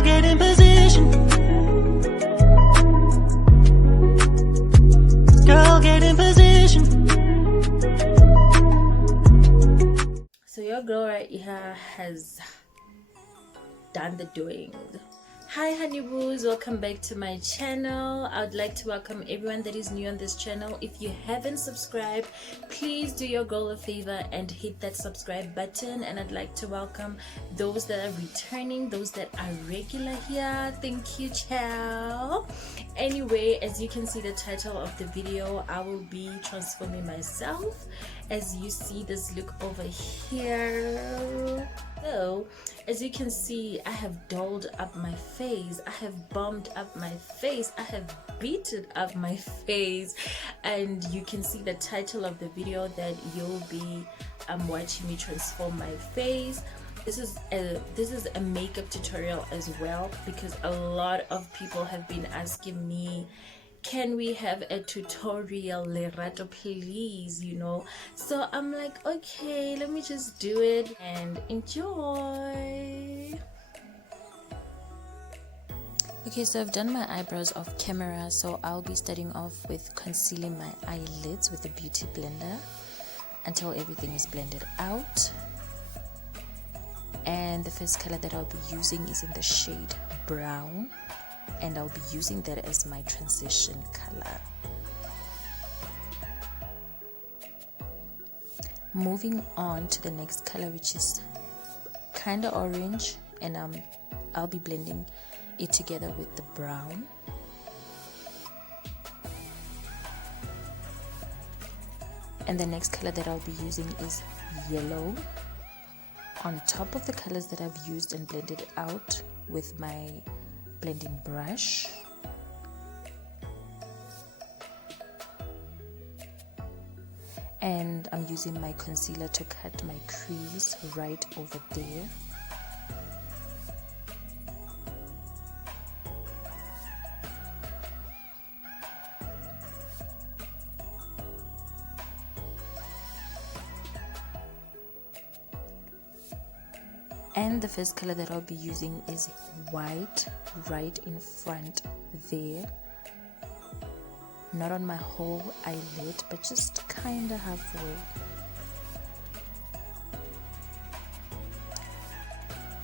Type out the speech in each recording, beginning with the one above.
Girl, get in position. Girl, get in position. So your girl right here has done the doing. Hi honeyboos, welcome back to my channel. I would like to welcome everyone that is new on this channel. If you haven't subscribed, please do your girl a favor and hit that subscribe button. And I'd like to welcome those that are returning, those that are regular here. Thank you, ciao. Anyway, as you can see the title of the video, I will be transforming myself. As you see this look over here, so as you can see, I have dolled up my face, I have bumped up my face, I have beaten up my face, and you can see the title of the video that you'll be watching me transform my face. This is a makeup tutorial as well, because a lot of people have been asking me, can we have a tutorial, Lerato, please, you know? So I'm like, okay, let me just do it and enjoy. Okay, so I've done my eyebrows off camera, so I'll be starting off with concealing my eyelids with the beauty blender until everything is blended out. And the first color that I'll be using is in the shade brown, and I'll be using that as my transition color. Moving on to the next color, which is kind of orange, and I'll be blending it together with the brown. And the next color that I'll be using is yellow, on top of the colors that I've used and blended out with my blending brush. And I'm using my concealer to cut my crease right over there. And the first color that I'll be using is white, right in front there. Not on my whole eyelid, but just kind of halfway.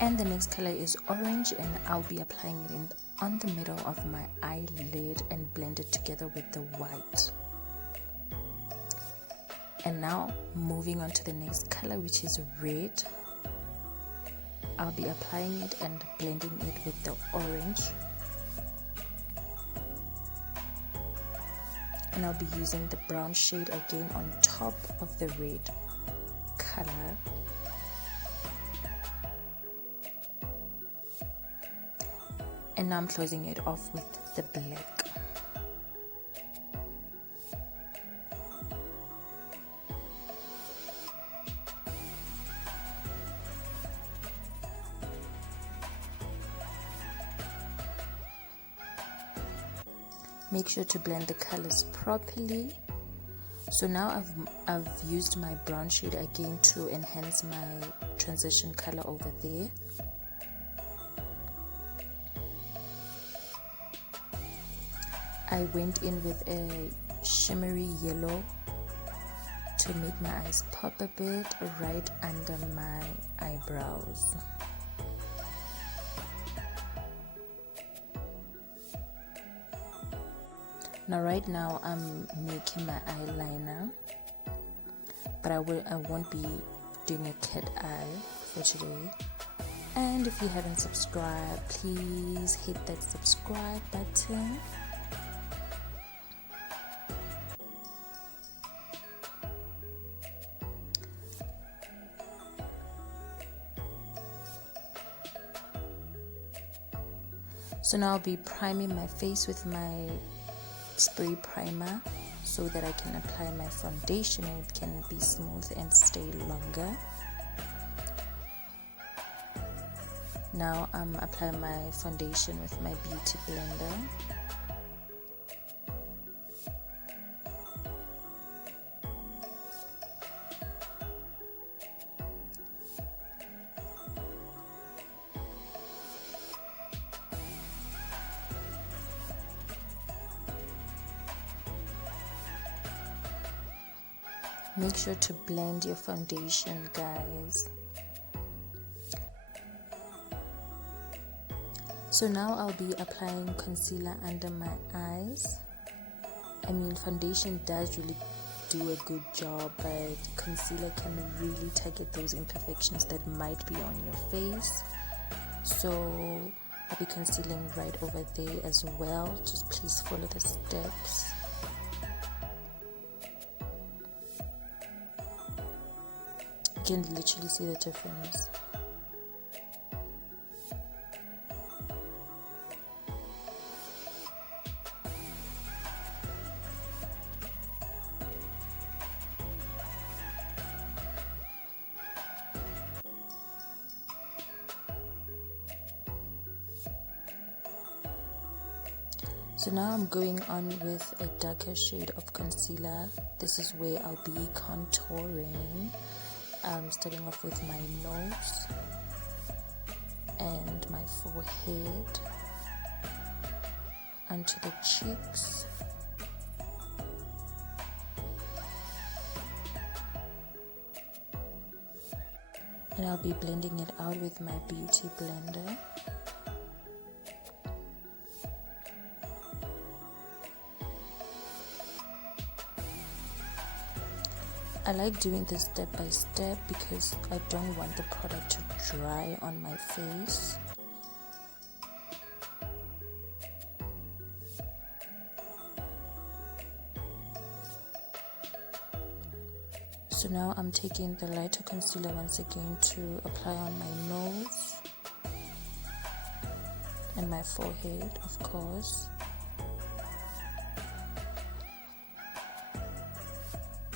And the next color is orange, and I'll be applying it on the middle of my eyelid and blend it together with the white. And now moving on to the next color, which is red. I'll be applying it and blending it with the orange. And I'll be using the brown shade again on top of the red color. And now I'm closing it off with the black. Make sure to blend the colors properly. So now I've used my brown shade again to enhance my transition color over there. I went in with a shimmery yellow to make my eyes pop a bit right under my eyebrows. Now right now I'm making my eyeliner, but I won't be doing a cat eye for today. And if you haven't subscribed, please hit that subscribe button. So now I'll be priming my face with my spray primer so that I can apply my foundation and it can be smooth and stay longer. Now I'm applying my foundation with my beauty blender. Make sure to blend your foundation, guys. So now I'll be applying concealer under my eyes. I mean, foundation does really do a good job, but concealer can really target those imperfections that might be on your face. So I'll be concealing right over there as well. Just please follow the steps. You can literally see the difference. So now I'm going on with a darker shade of concealer. This is where I'll be contouring. Starting off with my nose and my forehead, onto the cheeks, and I'll be blending it out with my beauty blender. I like doing this step by step because I don't want the product to dry on my face. So now I'm taking the lighter concealer once again to apply on my nose and my forehead, of course.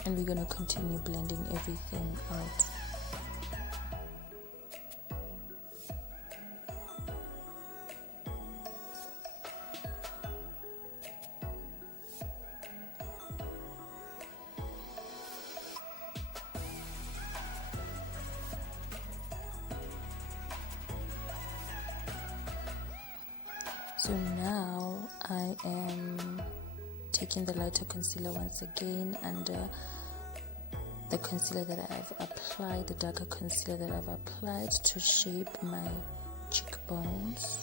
And we're going to continue blending everything out. So now I am taking the lighter concealer once again under the concealer that I've applied, the darker concealer that I've applied to shape my cheekbones.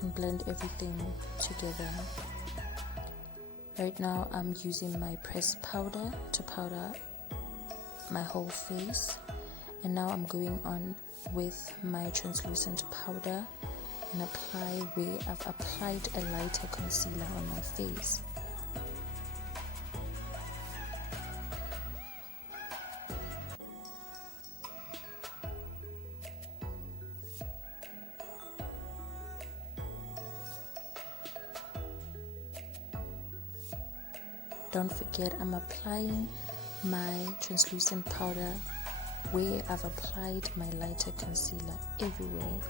And blend everything together. Right now I'm using my pressed powder to powder my whole face, and now I'm going on with my translucent powder and apply where I've applied a lighter concealer on my face. Don't forget, I'm applying my translucent powder where I've applied my lighter concealer everywhere.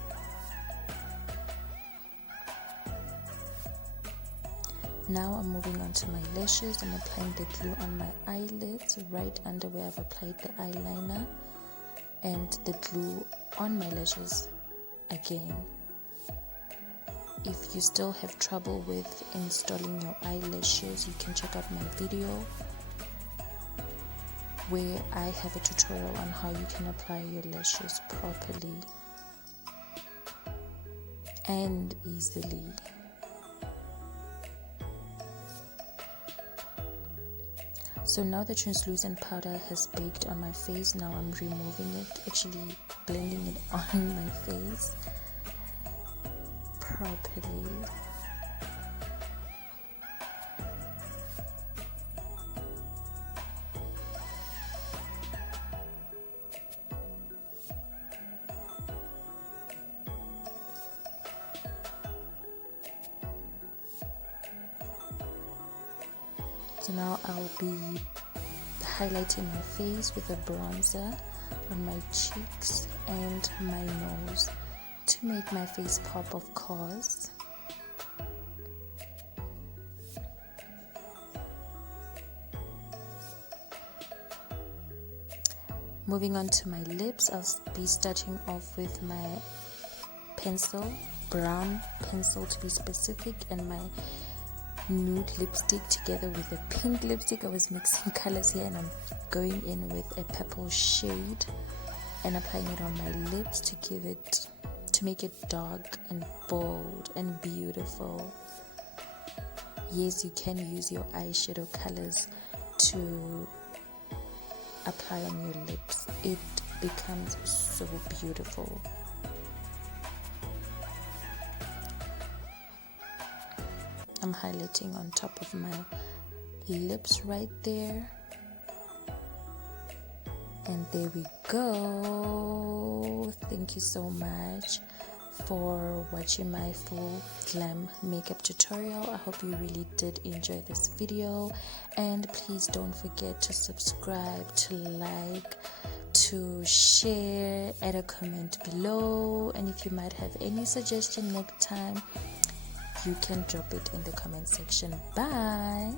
Now I'm moving on to my lashes. I'm applying the glue on my eyelids right under where I've applied the eyeliner, and the glue on my lashes again. If you still have trouble with installing your eyelashes, you can check out my video where I have a tutorial on how you can apply your lashes properly and easily. So now the translucent powder has baked on my face. Now I'm removing it, actually blending it on my face properly. So now I'll be highlighting my face with a bronzer on my cheeks and my nose to make my face pop, of course. Moving on to my lips, I'll be starting off with my pencil, brown pencil to be specific, and my nude lipstick together with a pink lipstick. I was mixing colors here, and I'm going in with a purple shade and applying it on my lips to make it dark and bold and beautiful. Yes, you can use your eyeshadow colors to apply on your lips. It becomes so beautiful. I'm highlighting on top of my lips right there. And there we go. Thank you so much for watching my full glam makeup tutorial. I hope you really did enjoy this video, and please don't forget to subscribe, to like, to share, add a comment below, and if you might have any suggestion next time, you can drop it in the comment section. Bye.